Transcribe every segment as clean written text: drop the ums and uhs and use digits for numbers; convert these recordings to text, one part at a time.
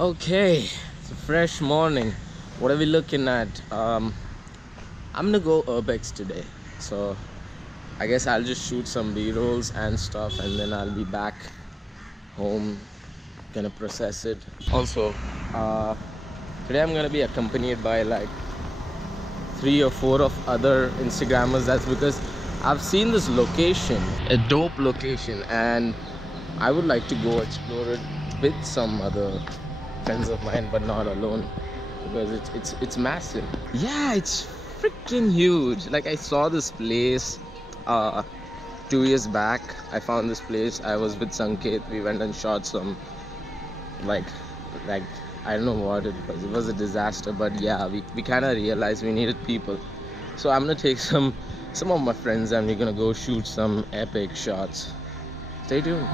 Okay, it's a fresh morning. What are we looking at? I'm gonna go urbex today, so I guess I'll just shoot some b-rolls and stuff, and then I'll be back home, gonna process it. Also, today I'm gonna be accompanied by like 3 or 4 of other Instagrammers. That's because I've seen this location, a dope location, and I would like to go explore it with some other friends of mine, but not alone, because it's massive. Yeah, it's freaking huge. Like, I saw this place 2 years back. I found this place. I was with Sanket. We went and shot some like I don't know what it was. It was a disaster, but yeah, we kind of realized we needed people. So I'm gonna take some of my friends and we're gonna go shoot some epic shots. Stay tuned.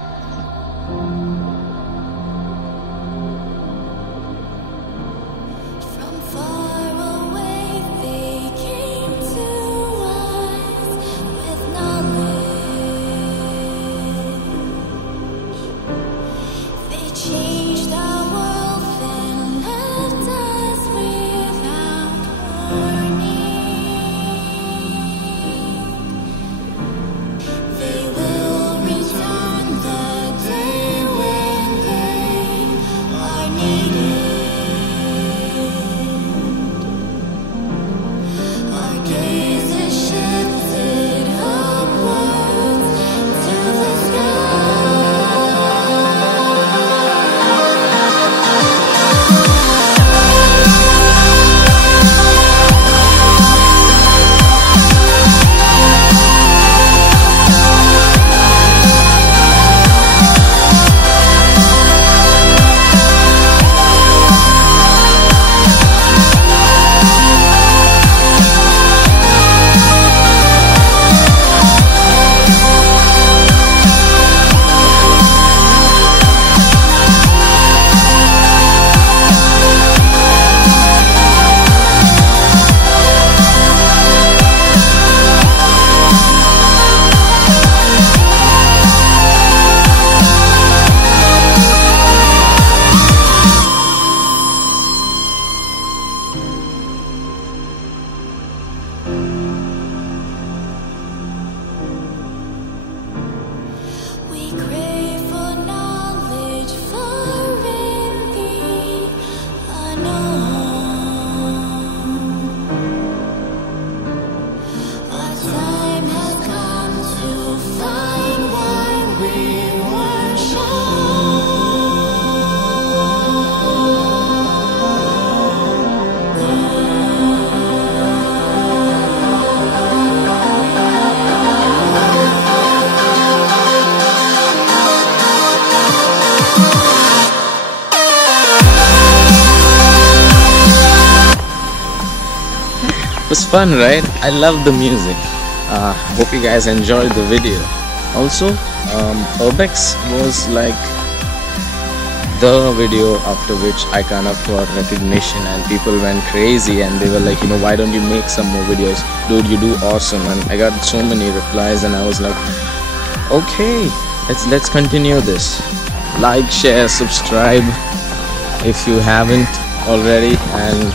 It was fun, right? I love the music. Hope you guys enjoyed the video. Also, urbex was like the video after which I kind of got recognition and people went crazy and they were like, you know, why don't you make some more videos? Dude, you do awesome. And I got so many replies and I was like, okay, let's continue this. Like, share, subscribe if you haven't already, and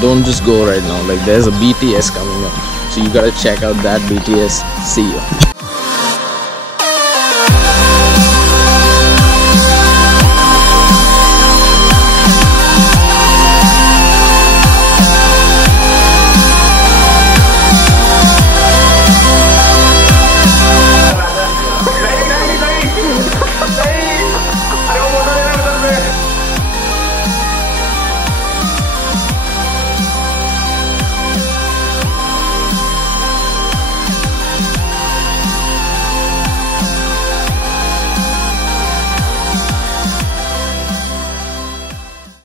don't just go right now. Like, there's a BTS coming up, so you gotta check out that BTS. See you.